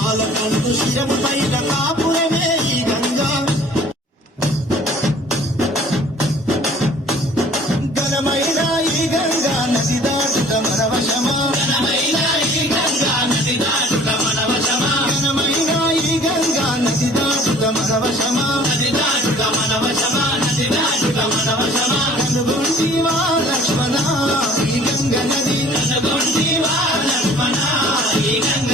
పాలకంటు శిరము పైన కాపురమే ఈ గంగా ఘనమైన ఈ గంగా నది దాటుట మన వశమా ఘనమైన ఈ గంగా నది దాటుట మన వశమా ఘనమైన ఈ గంగా నది దాటుట మన వశమా నది దాటుట మన వశమా నది దాటుట మన వశమా కనుగొంటివా లక్ష్మణ ఈ గంగ నది కనుగొంటివా లక్ష్మణ ఈ గంగ